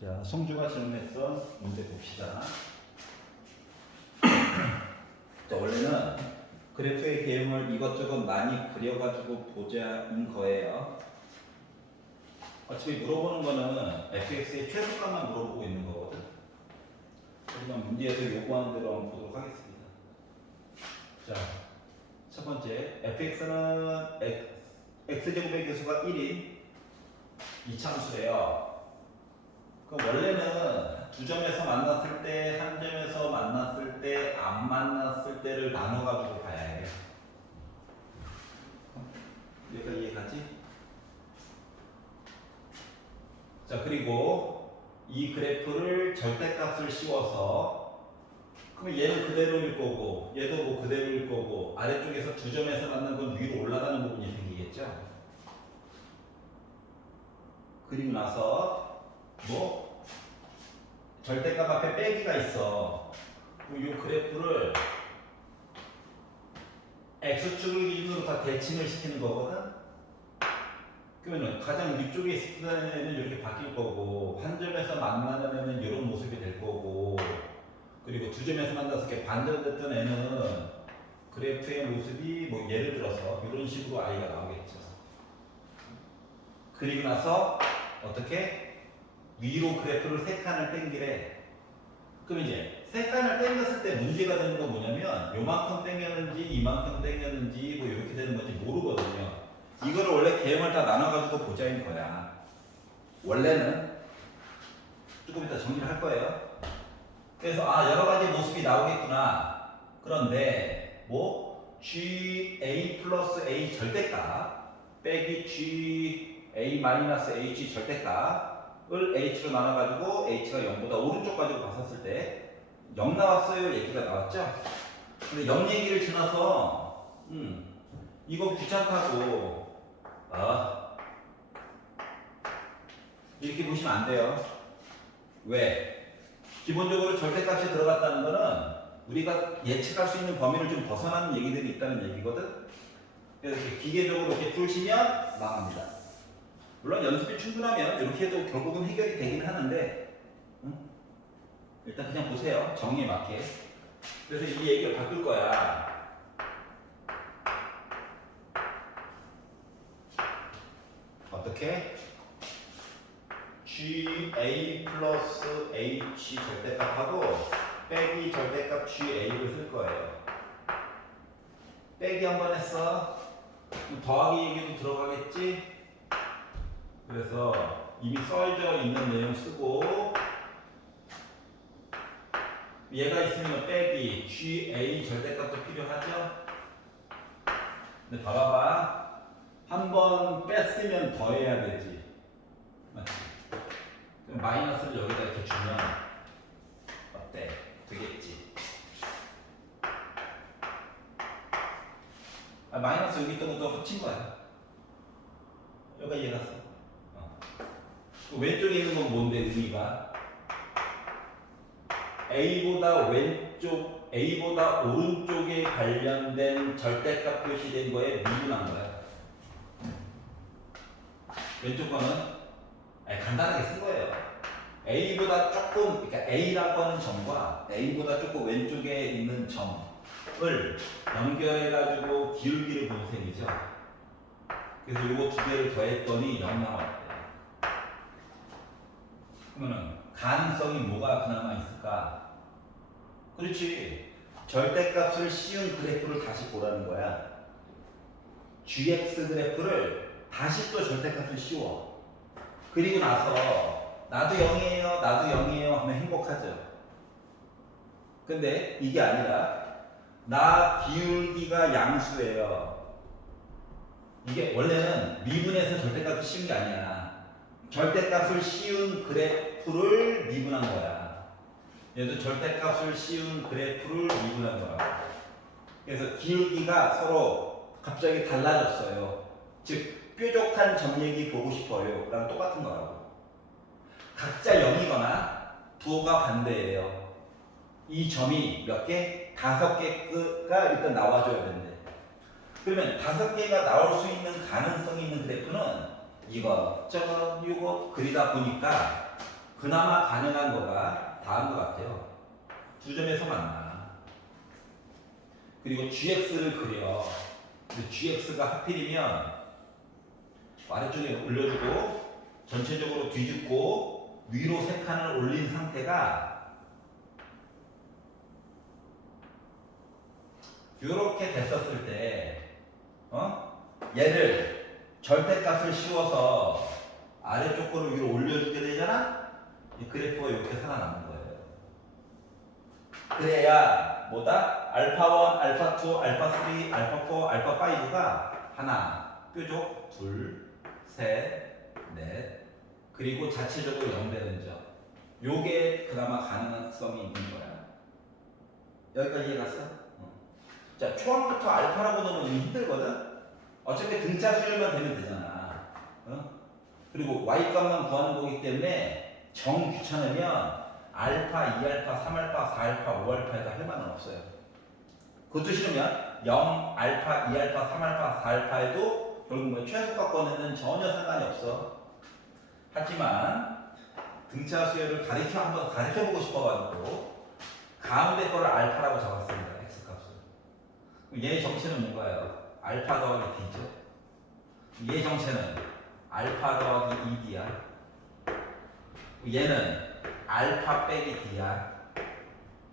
자, 성주가 질문했던 문제 봅시다. 자, 원래는 그래프의 개형을 이것저것 많이 그려가지고 보자인 거예요. 어차피 물어보는 거는 fx의 최소값만 물어보고 있는 거거든. 그러면 문제에서 요구하는 대로 한번 보도록 하겠습니다. 자, 첫 번째 fx는 x제곱의 개수가 1인 이차함수래요. 그럼 원래는 두 점에서 만났을 때, 한 점에서 만났을 때, 안 만났을 때를 나눠가지고 봐야 해요. 여기까지 이해가지? 자, 그리고 이 그래프를 절대값을 씌워서 그럼 얘는 그대로일 거고 얘도 뭐 그대로일 거고 아래쪽에서 두 점에서 만난 건 위로 올라가는 부분이 생기겠죠? 그리고 나서 뭐 절대값 앞에 빼기가 있어. 이 그래프를 x축을 기준으로 다 대칭을 시키는 거거든. 그러면 가장 위쪽에 있을 때는 이렇게 바뀔 거고 한 점에서 만나는 애는 이런 모습이 될 거고 그리고 두 점에서 만나서 이렇게 반전됐던 애는 그래프의 모습이 뭐 예를 들어서 이런 식으로 아이가 나오겠죠. 그리고 나서 어떻게 위로 그래프를 세 칸을 당기래. 그럼 이제 세 칸을 당겼을 때 문제가 되는 건 뭐냐면 요만큼 당겼는지 이만큼 당겼는지 뭐 이렇게 되는 건지 모르거든요. 이거를 원래 개형을 다 나눠가지고 보자인 거야. 원래는 조금 이따 정리를 할 거예요. 그래서 여러 가지 모습이 나오겠구나. 그런데 뭐 GA 플러스 A 절대값 빼기 GA 마이너스 H 절대값을 H로 나눠가지고 H가 0보다 오른쪽 가지고 봤었을 때 0 나왔어요 얘기가 나왔죠? 근데 0 얘기를 지나서 이거 귀찮다고 이렇게 보시면 안 돼요. 왜? 기본적으로 절대값이 들어갔다는 거는 우리가 예측할 수 있는 범위를 좀 벗어나는 얘기들이 있다는 얘기거든. 그래서 이렇게 기계적으로 이렇게 풀시면 망합니다. 물론 연습이 충분하면 이렇게 해도 결국은 해결이 되긴 하는데 일단 그냥 보세요. 정의에 맞게. 그래서 이 얘기를 바꿀 거야. 어떻게? GA 플러스 H 절대값하고 빼기 절대값 GA를 쓸 거예요. 빼기 한번 했어. 더하기 얘기도 들어가겠지? 그래서 이미 써져 있는 내용 쓰고 얘가 있으면 빼기 GA 절대값도 필요하죠? 근데 봐봐봐. 한 번 뺐으면 더해야 되지. 맞지? 그럼 마이너스를 여기다 이렇게 주면 어때? 되겠지? 마이너스 여기 있던 것도 합친 거야. 여기가 이해갔어. 왼쪽에 있는 건 뭔데 의미가? A보다 오른쪽에 관련된 절대값 표시된 거에 미분한 거야. 왼쪽 거는 간단하게 쓴 거예요. A보다 조금, 그러니까 A라고 하는 점과 A보다 조금 왼쪽에 있는 점을 연결해가지고 기울기를 본 셈이죠. 그래서 이거 두 개를 더했더니 0 나왔대. 그러면은 가능성이 뭐가 그나마 있을까? 그렇지. 절대값을 씌운 그래프를 다시 보라는 거야. GX 그래프를 다시 또 절대값을 씌워. 그리고 나서 나도 0이에요, 나도 0이에요 하면 행복하죠. 근데 이게 아니라 나 기울기가 양수예요. 이게 원래는 미분해서 절대값을 씌운 게 아니야. 절대값을 씌운 그래프를 미분한 거야. 얘도 절대값을 씌운 그래프를 미분한 거야. 그래서 기울기가 서로 갑자기 달라졌어요. 즉 뾰족한 점 얘기 보고 싶어요. 그랑 똑같은 거라고. 각자 0이거나 부호가 반대예요. 이 점이 몇 개? 5개가 일단 나와줘야 된대. 그러면 5개가 나올 수 있는 가능성이 있는 그래프는 이거, 저거, 이거 그리다 보니까 그나마 가능한 거가 다음과 같아요. 두 점에서 만나. 그리고 gx를 그려. 근데 gx가 하필이면 아래쪽에 올려주고 전체적으로 뒤집고 위로 세 칸을 올린 상태가 이렇게 됐었을 때 얘를 절대값을 씌워서 아래쪽 거를 위로 올려주게 되잖아? 이 그래프가 이렇게 살아남는 거예요. 그래야 뭐다? 알파 1, 알파 2, 알파 3, 알파 4, 알파 5가 하나, 뾰족, 둘, 셋, 넷, 그리고 자체적으로 0 되는 점. 요게 그나마 가능성이 있는 거야. 여기까지 이해갔어? 자, 초반부터 알파라고 넣으면 힘들거든? 어차피 등차 수열만 되면 되잖아. 그리고 y값만 구하는 거기 때문에 정 귀찮으면 알파, 2알파, 3알파, 4알파, 5알파에다 할 말은 없어요. 그것도 싫으면 0, 알파, 2알파, 3알파, 4알파에도 결국 뭐 최소값과는 전혀 상관이 없어. 하지만 등차 수열을 한번 가르쳐보고 싶어가지고 가운데 거를 알파라고 적었습니다. x값을. 얘 정체는 뭔가요? 알파 더하기 d죠. 얘 정체는 알파 더하기 2d야. 얘는 알파 빼기 d야.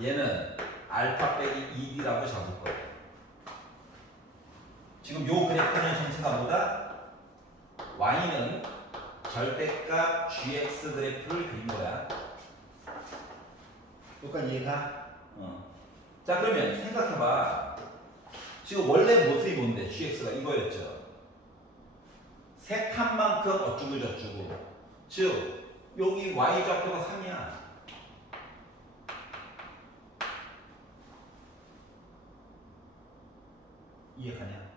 얘는 알파 빼기 2d라고 적을 거예요. 지금 요 그래프는 정체가 뭐다? y는 절대값 gx 그래프를 그린 거야. 여기까지 이해가? 자, 그러면 생각해봐. 지금 원래 모습이 뭔데? gx가 이거였죠. 세 칸만큼 어쩌고 저쩌고. 즉 여기 y좌표가 3이야. 이해가냐?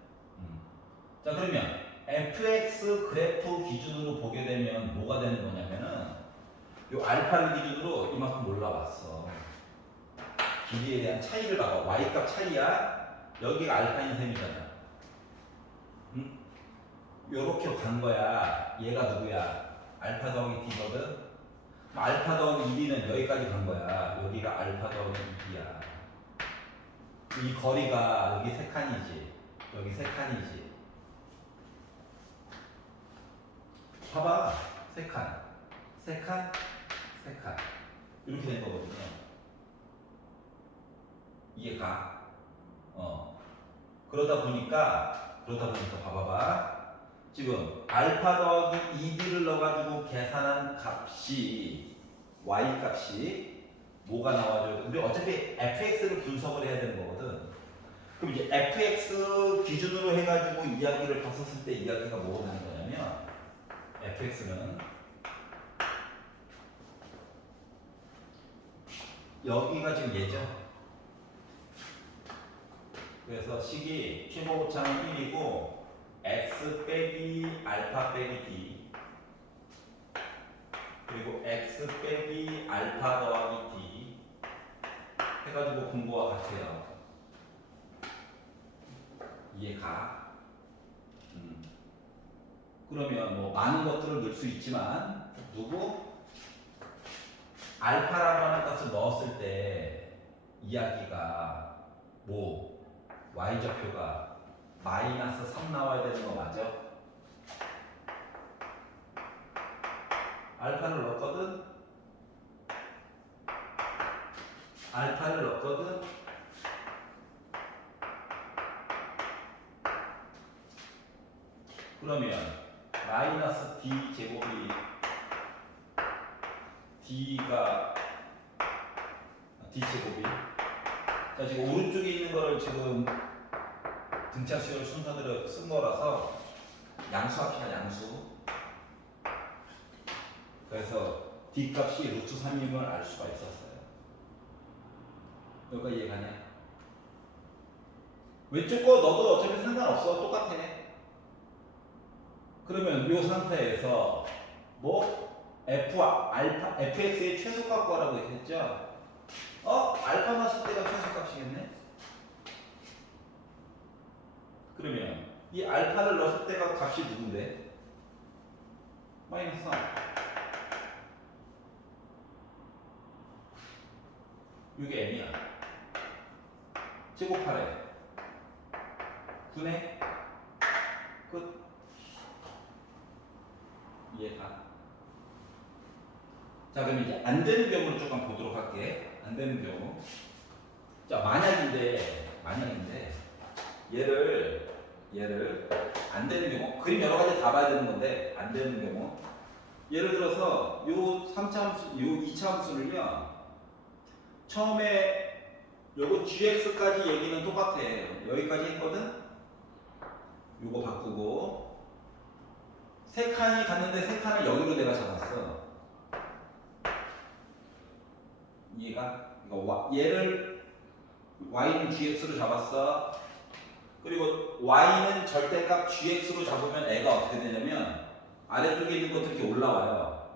자, 그러면 fx 그래프 기준으로 보게 되면 뭐가 되는 거냐면은 요 알파를 기준으로 이만큼 올라왔어. 길이에 대한 차이를 봐봐. y값 차이야. 여기가 알파인 셈이잖아. 요렇게 간 거야. 얘가 누구야? 알파 더하기 d거든. 알파 더하기 2d는 여기까지 간 거야. 여기가 알파 더하기 2d야. 이 거리가 여기 세 칸이지. 여기 세 칸이지. 봐봐. 세 칸. 세 칸. 세 칸. 이렇게 된 거거든요. 이해가? 그러다 보니까 봐봐봐. 지금 알파 더하기 2d를 넣어가지고 계산한 값이 y 값이 뭐가 나와줘요? 우리 어차피 fx를 분석을 해야 되는 거거든. 그럼 이제 fx 기준으로 해가지고 이야기를 봤었을 때 이야기가 뭐가 나는 거냐면 fx는 여기가 지금 얘죠. 그래서 식이 최고차는 1이고 x 빼기 알파 빼기 d 그리고 x 빼기 알파 더하기 d 해가지고 공부와 같아요. 이해가? 그러면 뭐 많은 것들을 넣을 수 있지만 알파라고 하는 값을 넣었을 때 이야기가 뭐 y좌표가 마이너스 3 나와야 되는 거 맞아? 알파를 넣었거든? 그러면 마이너스 d 제곱이 d가 d 제곱이 자, 지금 오른쪽에 있는 거를 지금 등차 수열 순서대로 쓴 거라서 양수합시다. 양수. 그래서 d 값이 루트 3임을 알 수가 있었어요. 여기가 이해가냐? 왼쪽 거 넣어도 어차피 상관없어. 똑같아. 그러면 이 상태에서 뭐 fx의 최소값 구하라고 했죠? 알파 넣었을 때가 최소값이겠네? 그러면 이 알파를 넣었을 때가 값이 누군데? 마이너스 3. 이게 m이야. 제곱하래. 9네. 끝. 이해가? 자, 그럼 이제 안 되는 경우를 조금 보도록 할게. 안 되는 경우. 자, 만약인데 얘를 안 되는 경우, 그림 여러 가지 다 봐야 되는 건데 안 되는 경우, 예를 들어서 요 3차 함수, 요 2차 함수를요, 처음에 요거 gx까지 얘기는 똑같아. 여기까지 했거든. 요거 바꾸고 세 칸이 갔는데 세 칸을 여기로 내가 잡았어. 이해가? 얘를 y는 gx로 잡았어. 그리고 y는 절대값 gx로 잡으면 애가 어떻게 되냐면 아래쪽에 있는 것들이 이렇게 올라와요.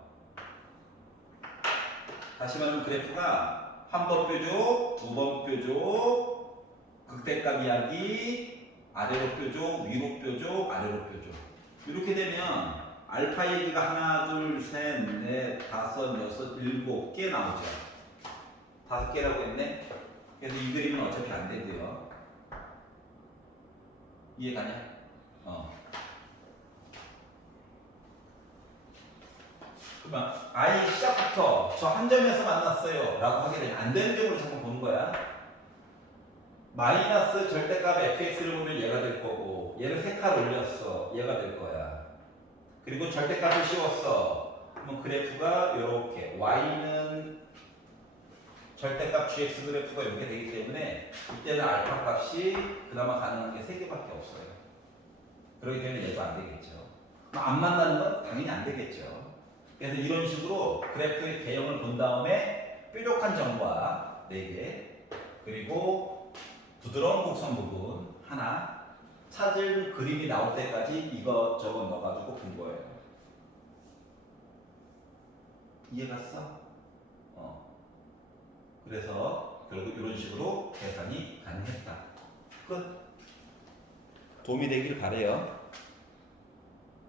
다시 말하면 그래프가 한 번 뾰족, 두 번 뾰족, 극대값 이야기, 아래로 뾰족, 위로 뾰족, 아래로 뾰족. 이렇게 되면 알파 얘기가 하나, 둘, 셋, 넷, 다섯, 여섯, 일곱 개 나오죠. 5개라고 했네. 그래서 이 그림은 어차피 안 되고요. 이해가냐? 그러면 아예 시작부터 저 한 점에서 만났어요 라고 하게 되면 안 되는 경우를 자꾸 보는 거야. 마이너스 절대값 fx를 보면 얘가 될 거고, 얘를 3칸 올렸어, 얘가 될 거야. 그리고 절대값을 씌웠어. 그러면 그래프가 이렇게 y는 절대값 gx 그래프가 이렇게 되기 때문에 이때는 알파 값이 그나마 가능한 게 3개밖에 없어요. 그렇기 때문에 얘도 안 되겠죠. 안 만나는 건 당연히 안 되겠죠. 그래서 이런 식으로 그래프의 개형을 본 다음에 뾰족한 점과 4개, 그리고 부드러운 곡선 부분 하나 찾을 그림이 나올 때까지 이것저것 넣어가지고 본 거예요. 이해갔어? 그래서 결국 이런 식으로 계산이 가능했다. 끝. 도움이 되길 바래요.